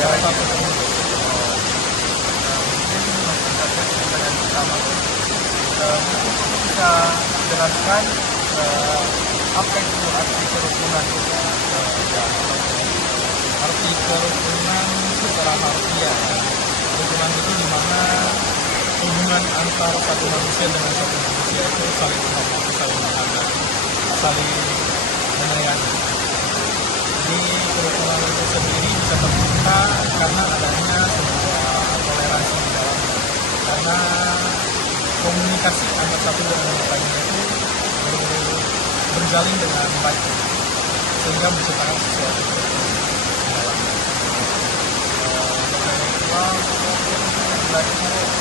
salah satu pertanyaan pertama, mungkin bisa jelaskan apa itu arti kerukunan? Arti kerukunan secara harfiah, kerukunan itu di mana hubungan antara satu manusia dengan satu manusia itu saling menghormati, saling menghargai, saling menyayangi. Jadi kerukunan itu sendiri bisa tercipta karena adanya sebuah toleransi di dalamnya. Karena komunikasi antara satu dengan yang lainnya itu berjalin dengan baik, sehingga menciptakan sesuatu di dalamnya.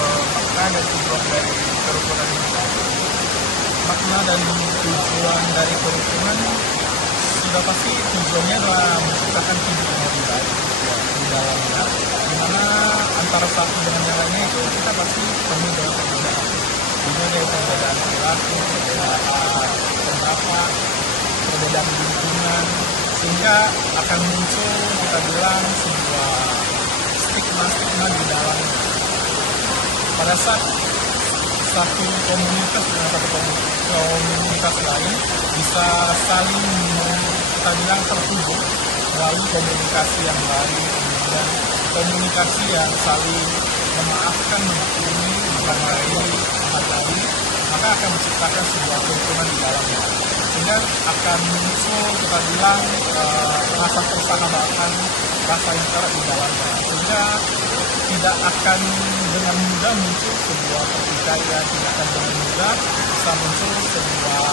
Makna dan tujuan dari kerukunan ini. Makna dan tujuan dari kerukunan sudah pasti tujuannya adalah menciptakan hidup yang lebih baik di dalamnya, di mana antara satu dengan yang lainnya itu kita pasti penuh dengan perbedaan. Ini dari perbedaan perilaku, perbedaan pendapat, perbedaan lingkungan, sehingga akan muncul kita bilang sebuah stigma di dalamnya. Pada saat satu komunitas dengan satu komunitas lain bisa saling kita bilang terhubung melalui komunikasi yang baik, kemudian komunikasi yang saling memaafkan, mengampuni, menghargai, maka akan menciptakan sebuah kerukunan di dalamnya, sehingga akan muncul kita bilang rasa persahabatan, rasa yang erat di dalamnya, sehingga tidak akan dengan mudah muncul sebuah pertikaian, tidak akan dengan mudah bisa muncul sebuah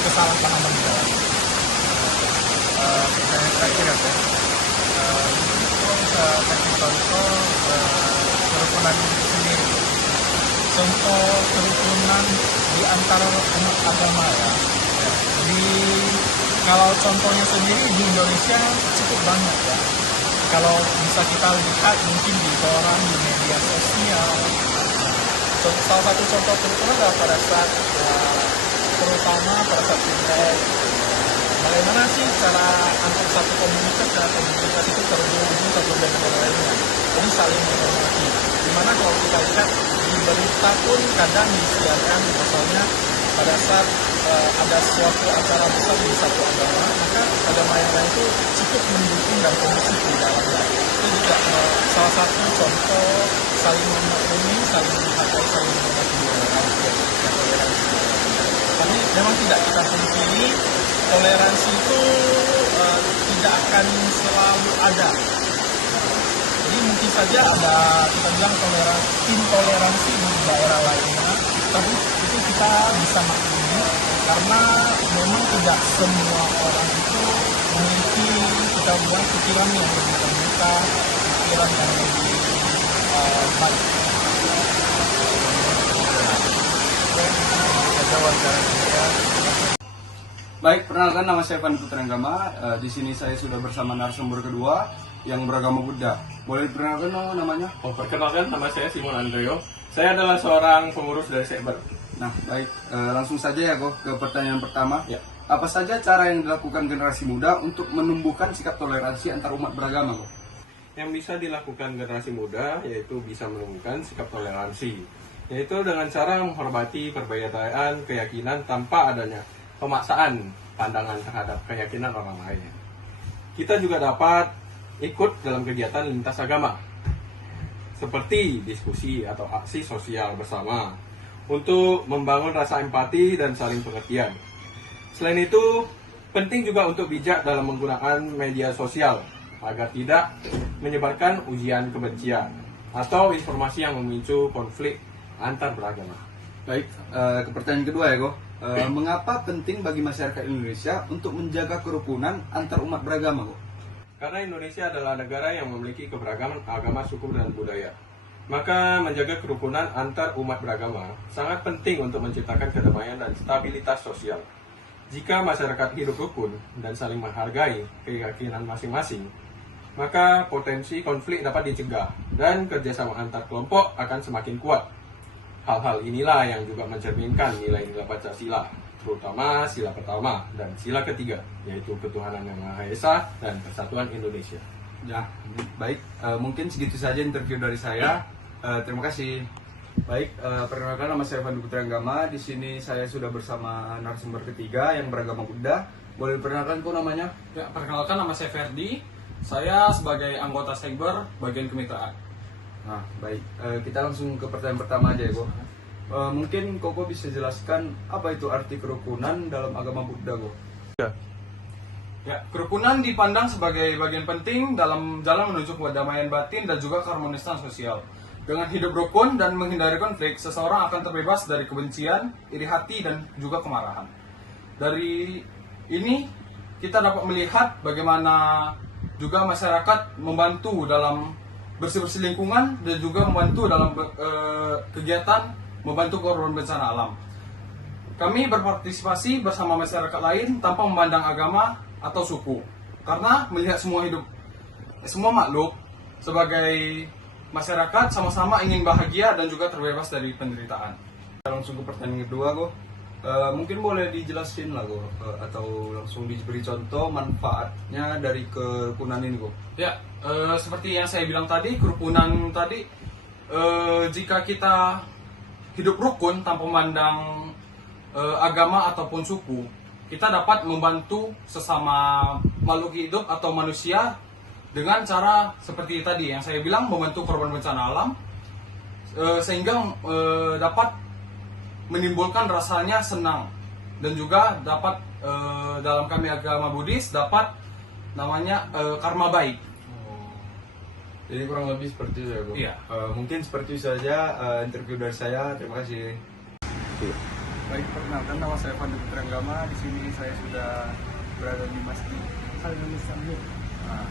kesalahpahaman di dalamnya. Pertanyaan terakhir ya, mungkin bisa kasih contoh kerukunan itu sendiri. Contoh kerukunan di antara umat agama ya. Jadi kalau contohnya sendiri di Indonesia cukup banyak ya. Kalau bisa kita lihat mungkin di koran, di media sosial. Salah satu contoh kerukunan adalah pada saat terutama pada saat Imlek. Bagaimana sih cara antar satu komunitas itu terhubung satu dengan yang lainnya. Jadi saling menghormati. Dimana kalau kita lihat di berita pun kadang disiarkan misalnya pada saat ada suatu acara besar di satu agama, maka agama yang lain itu cukup mendukung dan kondusif di dalamnya. Itu juga salah satu contoh saling memaklumi, saling menghargai, saling menghormati toleransi. Tapi memang tidak kita pungkiri, toleransi itu tidak akan selalu ada. Jadi mungkin saja ada kita bilang intoleransi di daerah lainnya, tapi itu kita bisa maklumi karena memang tidak semua orang itu memiliki kita bilang pikiran yang lebih terbuka, pikiran yang lebih baik. Baik, perkenalkan nama saya Fandi Putragama. Di sini saya sudah bersama narasumber kedua yang beragama Buddha. Boleh diperkenalkan namanya? Perkenalkan, nama saya Simon Andreo. Saya adalah seorang pengurus dari Sekber. Nah, baik. Langsung saja ya, ke pertanyaan pertama. Ya. Apa saja cara yang dilakukan generasi muda untuk menumbuhkan sikap toleransi antar umat beragama, Go? Yang bisa dilakukan generasi muda yaitu bisa menumbuhkan sikap toleransi, yaitu dengan cara menghormati perbedaan keyakinan tanpa adanya pemaksaan pandangan terhadap keyakinan orang lain. Kita juga dapat ikut dalam kegiatan lintas agama, seperti diskusi atau aksi sosial bersama, untuk membangun rasa empati dan saling pengertian. Selain itu, penting juga untuk bijak dalam menggunakan media sosial, agar tidak menyebarkan ujian kebencian atau informasi yang memicu konflik antar beragama. Baik, ke pertanyaan kedua ya, Go. Mengapa penting bagi masyarakat Indonesia untuk menjaga kerukunan antar umat beragama, Go? Karena Indonesia adalah negara yang memiliki keberagaman agama, suku, dan budaya. Maka menjaga kerukunan antar umat beragama sangat penting untuk menciptakan kedamaian dan stabilitas sosial. Jika masyarakat hidup rukun dan saling menghargai keyakinan masing-masing, maka potensi konflik dapat dicegah dan kerjasama antar kelompok akan semakin kuat. Hal-hal inilah yang juga mencerminkan nilai-nilai Pancasila, terutama sila pertama dan sila ketiga, yaitu ketuhanan yang Maha Esa dan persatuan Indonesia. Ya, baik. Mungkin segitu saja interview dari saya. Terima kasih. Baik, perkenalkan nama saya Pandu Putra Anggama. Di sini saya sudah bersama narasumber ketiga yang beragama Buddha. Boleh diperkenalkan kok namanya? Ya, perkenalkan nama saya Ferdi. Saya sebagai anggota Sekber bagian kemitraan. Nah, baik. Kita langsung ke pertanyaan pertama aja ya, Go. Mungkin Koko bisa jelaskan apa itu arti kerukunan dalam agama Buddha, Go? Ya, kerukunan dipandang sebagai bagian penting dalam jalan menuju kedamaian batin dan juga keharmonisan sosial. Dengan hidup rukun dan menghindari konflik, seseorang akan terbebas dari kebencian, iri hati, dan juga kemarahan. Dari ini, kita dapat melihat bagaimana juga masyarakat membantu dalam bersih-bersih lingkungan dan juga membantu dalam kegiatan membantu korban bencana alam. Kami berpartisipasi bersama masyarakat lain tanpa memandang agama atau suku, karena melihat semua makhluk sebagai masyarakat sama-sama ingin bahagia dan juga terbebas dari penderitaan. Langsung ke pertanyaan kedua, Go. Mungkin boleh dijelasin lah, Go, atau langsung diberi contoh manfaatnya dari kerukunan ini, Go. Ya, seperti yang saya bilang tadi, kerukunan tadi, jika kita hidup rukun tanpa memandang agama ataupun suku, kita dapat membantu sesama makhluk hidup atau manusia dengan cara seperti tadi yang saya bilang, membantu korban bencana alam, sehingga dapat menimbulkan rasanya senang, dan juga dapat dalam kami agama Buddhis dapat namanya karma baik. Jadi kurang lebih seperti itu ya, Go. Iya. Mungkin seperti itu saja interview dari saya. Terima kasih. Baik, perkenalkan nama saya Pandu Putra Anggama. Di sini saya sudah berada di Masjid Al-Muslim Nah,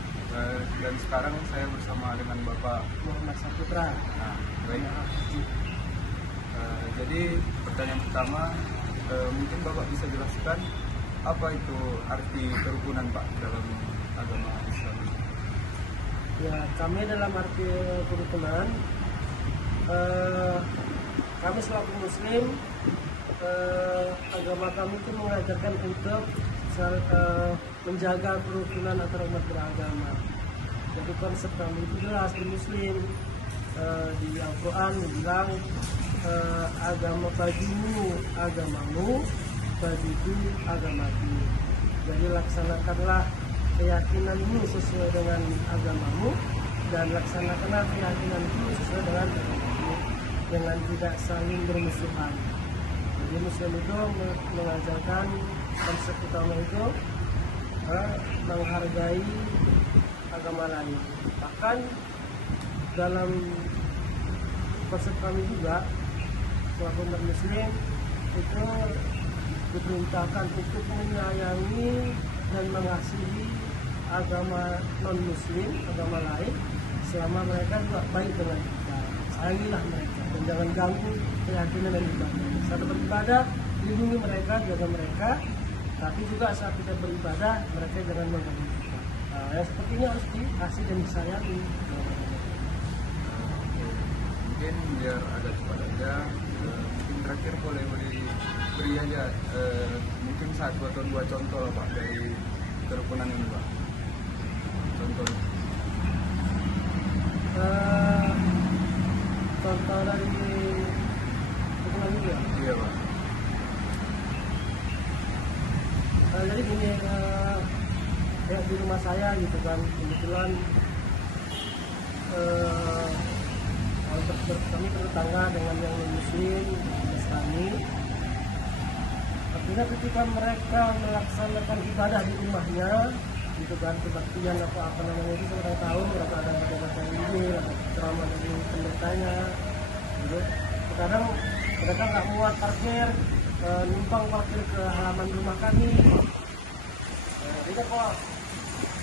dan sekarang saya bersama dengan Bapak. Muhammad Saputra. Nah, baik. Jadi pertanyaan pertama, mungkin Bapak bisa jelaskan apa itu arti kerukunan, Pak, dalam agama Islam? Ya, kami dalam arti kerukunan, kami selaku Muslim, agama kami itu mengajarkan untuk menjaga kerukunan antara umat beragama. Jadi konsep kami itu jelas di Muslim, di Al-Quran bilang agama bagimu agamamu, bagiku agamaku. Jadi laksanakanlah keyakinanmu sesuai dengan agamamu, dan laksanakanlah keyakinanku sesuai dengan agamamu, dengan tidak saling bermusuhan. Jadi Muslim itu mengajarkan konsep utama itu menghargai agama lain. Bahkan dalam konsep kami juga selaku umat Muslim itu diperintahkan untuk menyayangi dan mengasihi agama non-Muslim, agama lain, selama mereka juga baik dengan kita. Sayangilah mereka dan jangan ganggu keyakinan dan ibadah. Saat beribadah, lindungi mereka, jaga mereka, tapi juga saat kita beribadah, mereka jangan mengganggu kita. Nah, yang seperti ini harus dikasih dan disayangi. Mungkin biar agak cepat aja, mungkin terakhir boleh beri aja mungkin satu atau dua contoh lah, Pak, dari kerukunan ini, Pak. Contohnya. Contoh dari kerukunan juga. Iya, Pak. Jadi gini, kayak di rumah saya gitu kan, kebetulan kami bertetangga dengan yang Muslim, Islami. Artinya ketika mereka melaksanakan ibadah di rumahnya, gitu kan, kebaktian apa namanya itu saya tahu, mereka ada baca Injil, ada ceramah dari pendetanya, gitu. Kadang mereka nggak muat parkir, numpang parkir ke halaman rumah kami. Jadi kalau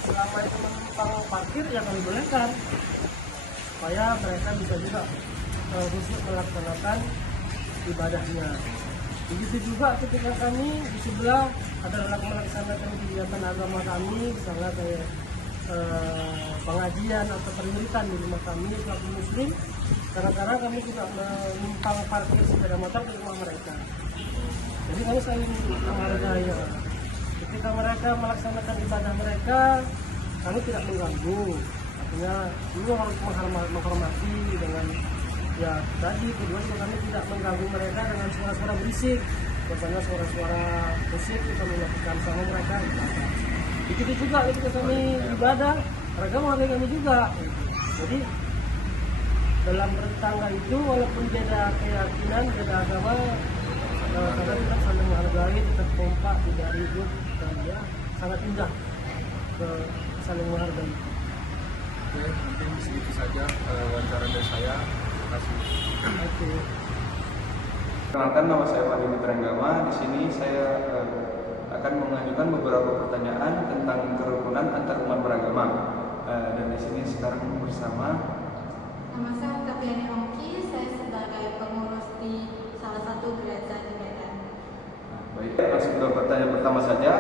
selama itu menumpang parkir ya kami bolehkan, supaya mereka bisa juga khusus melaksanakan ibadahnya. Begitu juga ketika kami di sebelah adalah melaksanakan kegiatan agama kami, misalnya kayak pengajian atau perwiritan di rumah kami selaku Muslim, kadang-kadang kami juga menumpang parkir sepeda motor di rumah mereka. Jadi kami saling menghargai. Ketika mereka melaksanakan ibadah mereka, kami tidak mengganggu. artinya ini harus menghormati dengan ya tadi kedua juga kami tidak mengganggu mereka dengan suara-suara berisik, biasanya suara-suara musik kita melakukan sama mereka ibadah. Begitu juga ketika kami ibadah mereka menghargai kami juga gitu. Jadi dalam bertetangga itu walaupun beda keyakinan, beda agama, karena kita saling menghargai, tetap kompak, tidak ribut, dan ya sangat indah saling menghargai. Oke, mungkin segitu saja wawancara dari saya. Terima kasih. Oke. Perkenalkan, nama saya Fandi Putragama. Di sini saya akan mengajukan beberapa pertanyaan tentang kerukunan antar umat beragama. Dan di sini sekarang bersama Nama saya Oktaviani Ongki, saya sebagai pengurus di salah satu gereja di Medan. Baik, langsung ke pertanyaan pertama saja.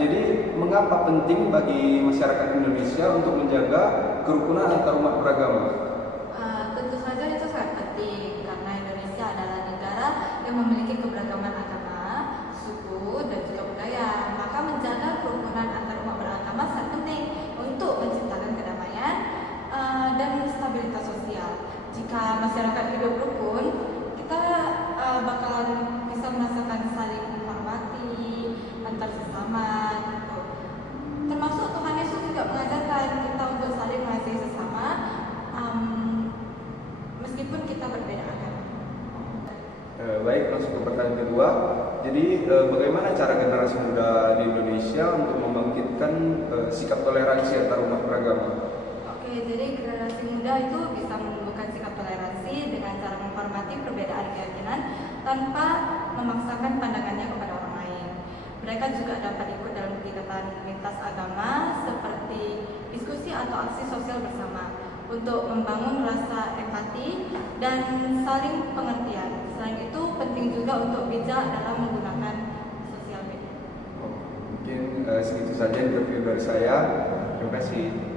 Jadi, mengapa penting bagi masyarakat Indonesia untuk menjaga kerukunan antar umat beragama? Tentu saja itu sangat penting karena Indonesia adalah negara yang memiliki keberagaman agama, suku, dan juga budaya. Maka menjaga kerukunan antar umat beragama sangat penting untuk menciptakan kedamaian dan stabilitas sosial. Jika masyarakat hidup rukun, kita bakalan bisa merasakan saling menghormati antar sesama gitu. Termasuk Tuhan Yesus juga mengajarkan kita untuk saling mengasihi sesama meskipun kita berbeda agama. Baik, langsung ke pertanyaan kedua. Jadi, bagaimana cara generasi muda di Indonesia untuk membangkitkan sikap toleransi antar umat beragama? Oke, jadi generasi muda itu bisa menumbuhkan sikap toleransi dengan cara menghormati perbedaan keyakinan tanpa memaksakan pandangannya kepada orang lain. Mereka juga dapat ikut dalam kegiatan lintas agama seperti diskusi atau aksi sosial bersama untuk membangun rasa empati dan saling pengertian. Selain itu, penting juga untuk bijak dalam menggunakan sosial media. Mungkin segitu saja interview dari saya. Terima kasih.